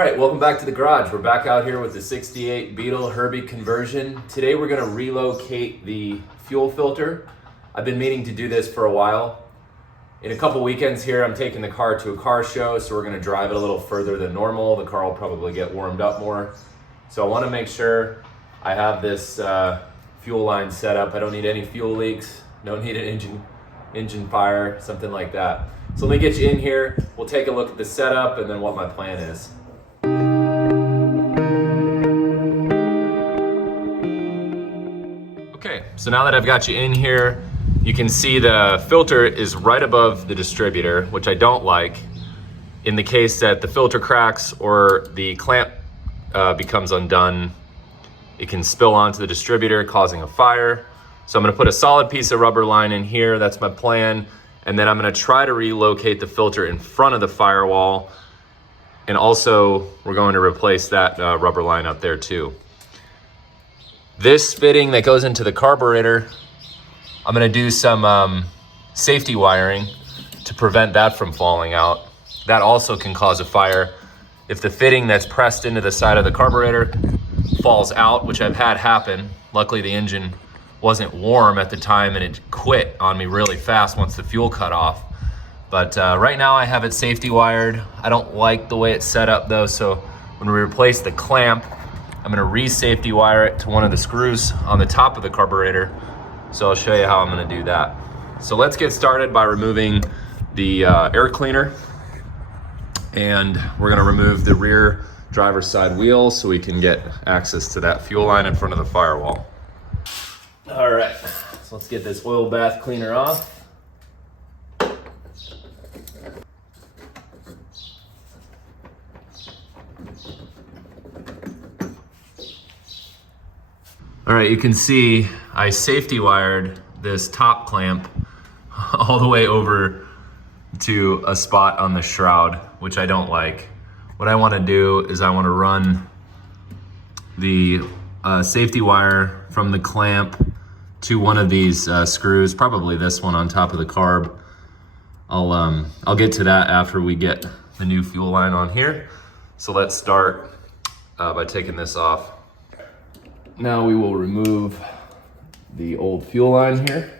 All right, welcome back to the garage. We're back out here with the 68 Beetle Herbie conversion. Today we're gonna relocate the fuel filter. I've been meaning to do this for a while. In a couple weekends here, I'm taking the car to a car show, so we're gonna drive it a little further than normal. The car will probably get warmed up more. So I wanna make sure I have this fuel line set up. I don't need any fuel leaks, don't need an engine fire, something like that. So let me get you in here. We'll take a look at the setup and then what my plan is. Okay, so now that I've got you in here, you can see the filter is right above the distributor, which I don't like. In the case that the filter cracks or the clamp becomes undone, it can spill onto the distributor, causing a fire. So I'm gonna put a solid piece of rubber line in here, that's my plan. And then I'm gonna try to relocate the filter in front of the firewall. And also, we're going to replace that rubber line up there too. This fitting that goes into the carburetor, I'm gonna do some safety wiring to prevent that from falling out. That also can cause a fire. If the fitting that's pressed into the side of the carburetor falls out, which I've had happen, luckily the engine wasn't warm at the time and it quit on me really fast once the fuel cut off. But right now I have it safety wired. I don't like the way it's set up though, so when we replace the clamp, I'm gonna re-safety wire it to one of the screws on the top of the carburetor. So I'll show you how I'm gonna do that. So let's get started by removing the air cleaner. And we're gonna remove the rear driver's side wheel so we can get access to that fuel line in front of the firewall. All right, so let's get this oil bath cleaner off. All right, you can see I safety wired this top clamp all the way over to a spot on the shroud, which I don't like. What I wanna do is I wanna run the safety wire from the clamp to one of these screws, probably this one on top of the carb. I'll get to that after we get the new fuel line on here. So let's start by taking this off. Now we will remove the old fuel line here.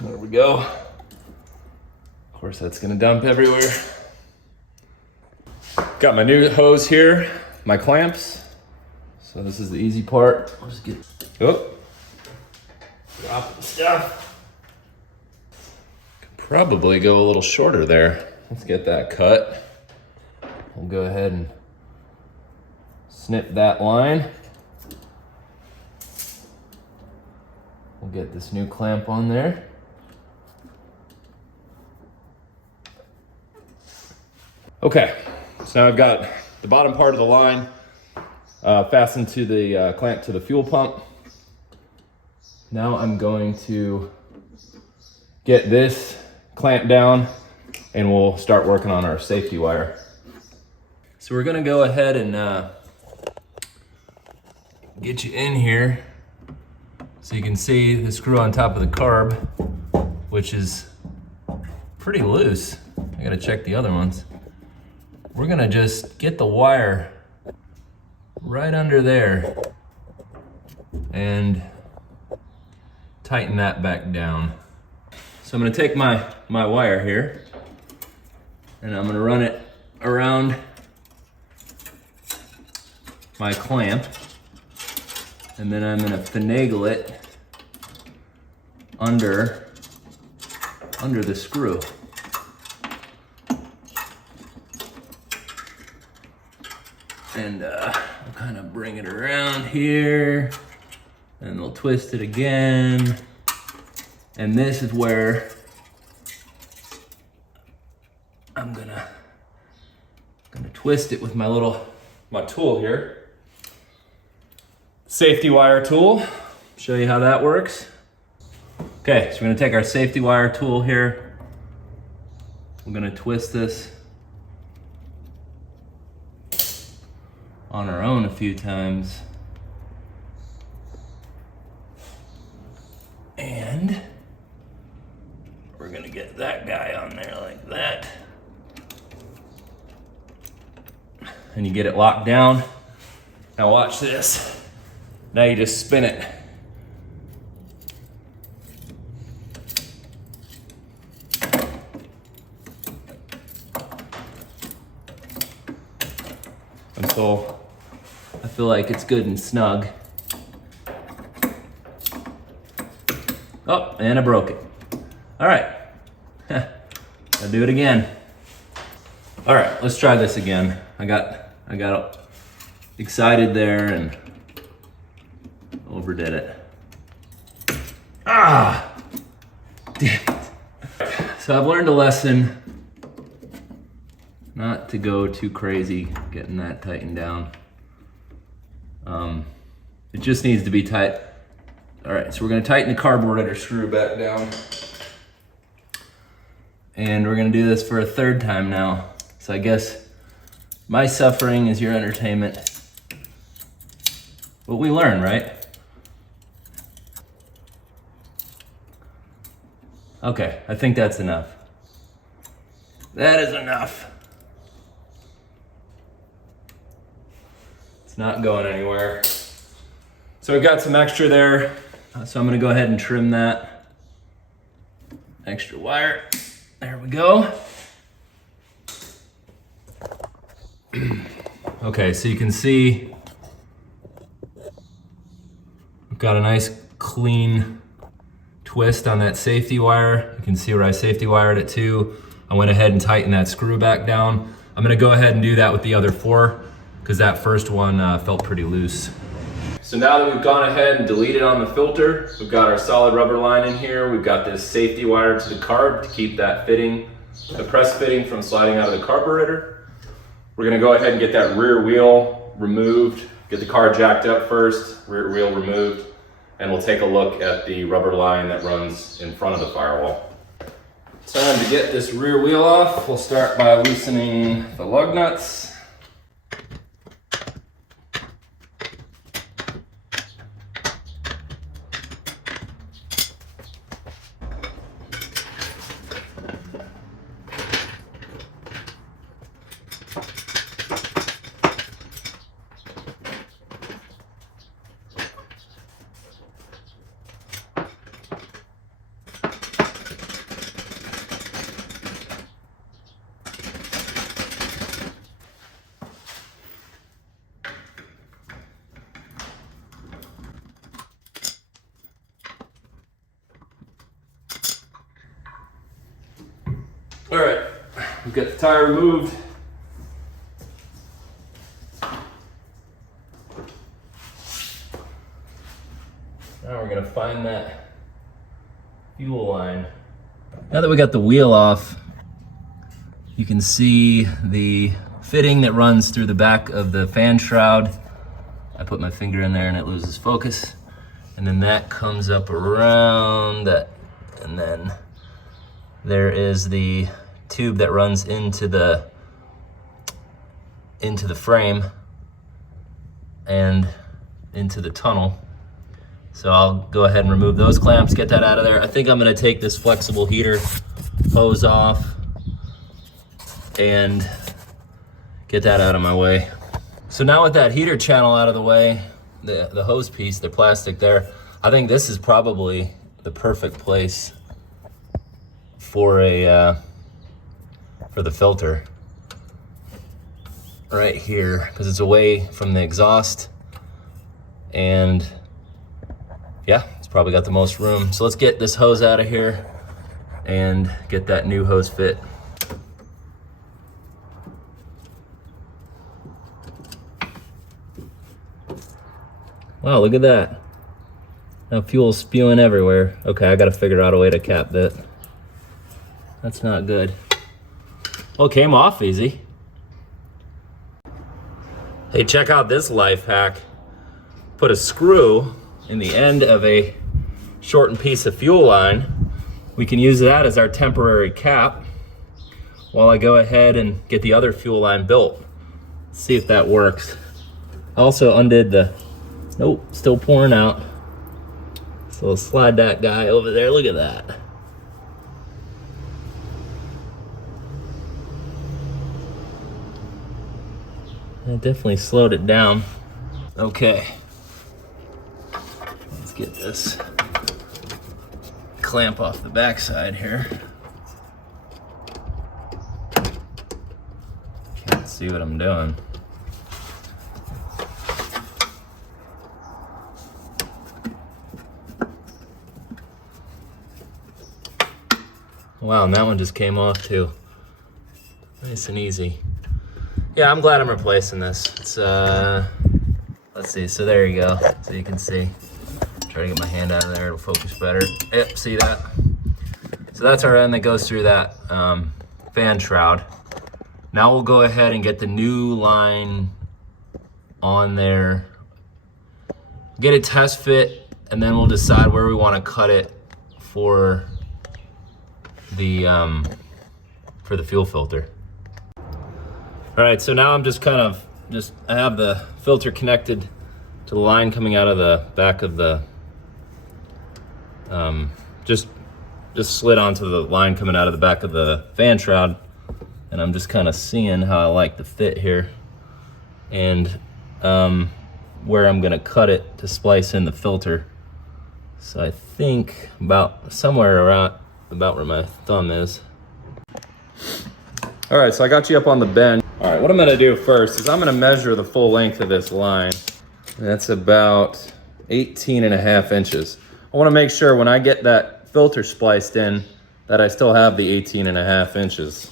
There we go. Of course, that's gonna dump everywhere. Got my new hose here, my clamps. So this is the easy part. I'll just get, drop the stuff. Could probably go a little shorter there. Let's get that cut. We'll go ahead and snip that line. We'll get this new clamp on there. Okay, so now I've got the bottom part of the line fastened to the clamp to the fuel pump. Now I'm going to get this clamp down and we'll start working on our safety wire. So we're gonna go ahead and get you in here so you can see the screw on top of the carb, which is pretty loose. I gotta check the other ones. We're gonna just get the wire right under there and tighten that back down. So I'm gonna take my wire here and I'm gonna run it around my clamp and then I'm gonna finagle it under the screw. And we'll kind of bring it around here and we'll twist it again. And this is where I'm gonna twist it with my tool here. Safety wire tool, show you how that works. Okay, so we're gonna take our safety wire tool here. We're gonna twist this on our own a few times. And we're gonna get that guy on there like that. And you get it locked down. Now watch this. Now you just spin it. Until I feel like it's good and snug. Oh, and I broke it. All right, I'll do it again. All right, let's try this again. I got excited there and overdid it. Ah, damn it. So I've learned a lesson not to go too crazy getting that tightened down. It just needs to be tight. All right, so we're gonna tighten the carburetor screw back down. And we're gonna do this for a third time now. So I guess my suffering is your entertainment. But we learn, right? Okay, I think that's enough. That is enough. It's not going anywhere. So we've got some extra there. So I'm gonna go ahead and trim that extra wire. There we go. Okay, so you can see we've got a nice clean twist on that safety wire. You can see where I safety wired it to. I went ahead and tightened that screw back down. I'm gonna go ahead and do that with the other 4 because that first one felt pretty loose. So now that we've gone ahead and deleted on the filter, we've got our solid rubber line in here. We've got this safety wire to the carb to keep that fitting, the press fitting from sliding out of the carburetor. We're gonna go ahead and get that rear wheel removed, get the car jacked up first, rear wheel removed, and we'll take a look at the rubber line that runs in front of the firewall. Time to get this rear wheel off. We'll start by loosening the lug nuts. All right, we've got the tire removed. Now we're gonna find that fuel line. Now that we got the wheel off, you can see the fitting that runs through the back of the fan shroud. I put my finger in there and it loses focus. And then that comes up around that. And then there is the tube that runs into the frame and into the tunnel. So I'll go ahead and remove those clamps, get that out of there. I think I'm gonna take this flexible heater hose off and get that out of my way. So now with that heater channel out of the way, the hose piece, the plastic there, I think this is probably the perfect place for the filter right here, because it's away from the exhaust, and yeah, it's probably got the most room. So let's get this hose out of here and get that new hose fit. Wow, look at that. Now fuel's spewing everywhere. Okay, I gotta figure out a way to cap that. That's not good. Oh, it came off easy. Hey, check out this life hack. Put a screw in the end of a shortened piece of fuel line, we can use that as our temporary cap while I go ahead and get the other fuel line built. Let's see if that works. I also undid the, nope, still pouring out. So we'll slide that guy over there, look at that. That definitely slowed it down. Okay, let's get this clamp off the backside here. Can't see what I'm doing. Wow, and that one just came off too. Nice and easy. Yeah, I'm glad I'm replacing this. It's let's see, so there you go. So you can see. Try to get my hand out of there, it'll focus better. Yep, see that? So that's our end that goes through that fan shroud. Now we'll go ahead and get the new line on there, get a test fit, and then we'll decide where we want to cut it for the fuel filter. All right, so now I'm just kind of, I have the filter connected to the line coming out of the back of the, just slid onto the line coming out of the back of the fan shroud. And I'm just kind of seeing how I like the fit here and where I'm gonna cut it to splice in the filter. So I think about somewhere around about where my thumb is. All right, so I got you up on the bench. All right, what I'm gonna do first is I'm gonna measure the full length of this line. That's about 18.5 inches. I wanna make sure when I get that filter spliced in that I still have the 18.5 inches.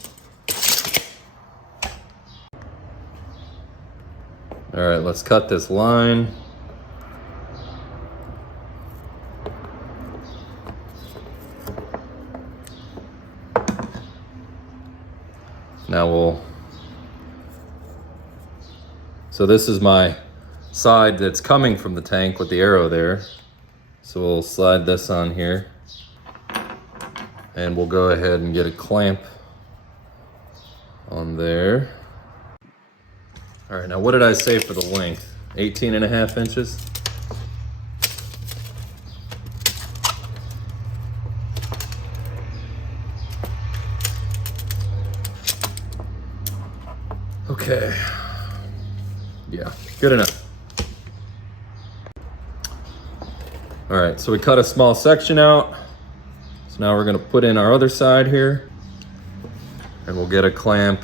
All right, let's cut this line. Now so this is my side that's coming from the tank with the arrow there. So we'll slide this on here and we'll go ahead and get a clamp on there. All right, now what did I say for the length? 18.5 inches? Okay. Yeah, good enough. All right, so we cut a small section out. So now we're gonna put in our other side here and we'll get a clamp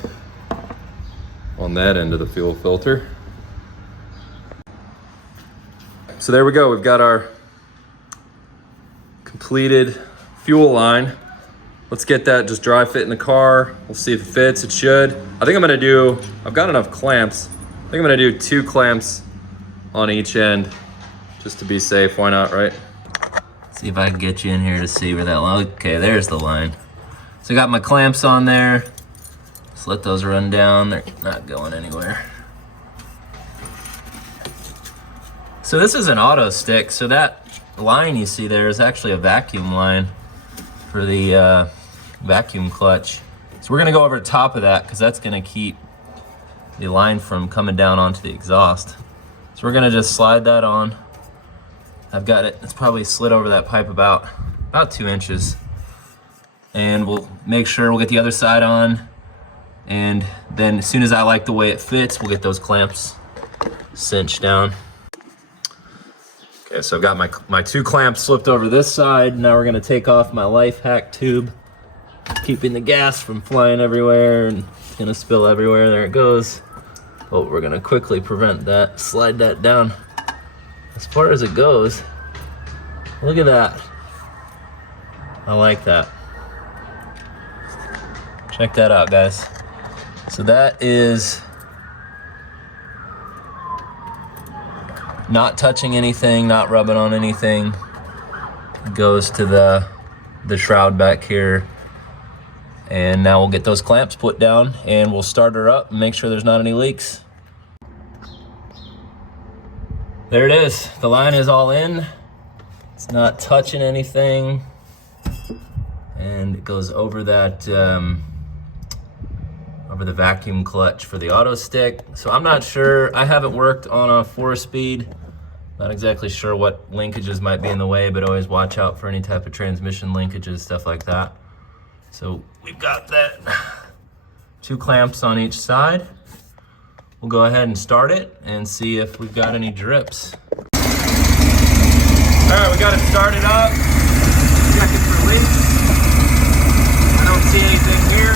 on that end of the fuel filter. So there we go, we've got our completed fuel line. Let's get that just dry fit in the car. We'll see if it fits, it should. I think I've got enough clamps. I think I'm gonna do 2 clamps on each end just to be safe, why not, right? See if I can get you in here to see where that line, okay, there's the line. So I got my clamps on there. Just let those run down, they're not going anywhere. So this is an auto stick, so that line you see there is actually a vacuum line for the vacuum clutch. So we're gonna go over the top of that because that's gonna keep the line from coming down onto the exhaust. So we're gonna just slide that on. I've got it, it's probably slid over that pipe about 2 inches. And we'll make sure we'll get the other side on. And then as soon as I like the way it fits, we'll get those clamps cinched down. Okay, so I've got my 2 clamps slipped over this side. Now we're gonna take off my life hack tube, keeping the gas from flying everywhere and it's gonna spill everywhere. There it goes. Oh, we're gonna quickly prevent that, slide that down. As far as it goes, look at that. I like that. Check that out, guys. So that is not touching anything, not rubbing on anything. It goes to the shroud back here. And now we'll get those clamps put down and we'll start her up and make sure there's not any leaks. There it is, the line is all in. It's not touching anything. And it goes over that, over the vacuum clutch for the auto stick. So I'm not sure, I haven't worked on a 4-speed. Not exactly sure what linkages might be in the way, but always watch out for any type of transmission linkages, stuff like that. So we've got that 2 clamps on each side. We'll go ahead and start it and see if we've got any drips. All right, we got it started up. Check it for leaks. I don't see anything here.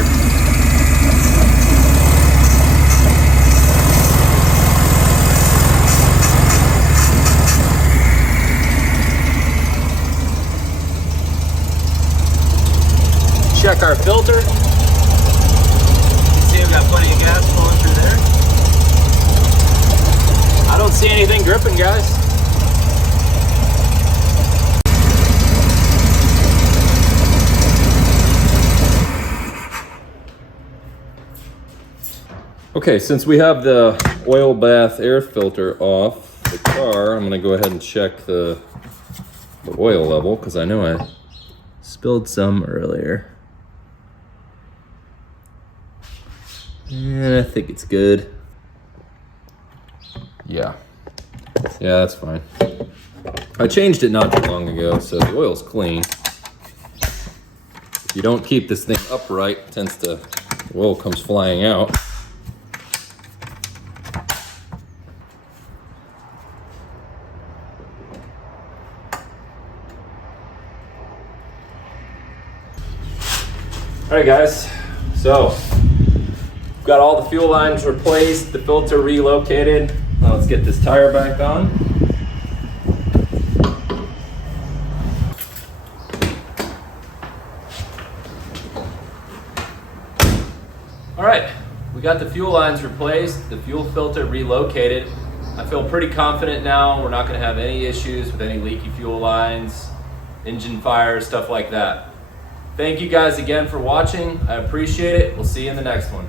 Check our filter. See, we've got plenty of gas flowing through there. I don't see anything dripping, guys. Okay, since we have the oil bath air filter off the car, I'm gonna go ahead and check the oil level because I know I spilled some earlier. And I think it's good. Yeah, that's fine. I changed it not too long ago, so the oil's clean. If you don't keep this thing upright, it tends to, the oil comes flying out. All right, guys, so got all the fuel lines replaced, the filter relocated. Now let's get this tire back on. All right, we got the fuel lines replaced, the fuel filter relocated. I feel pretty confident now we're not gonna have any issues with any leaky fuel lines, engine fire, stuff like that. Thank you guys again for watching. I appreciate it. We'll see you in the next one.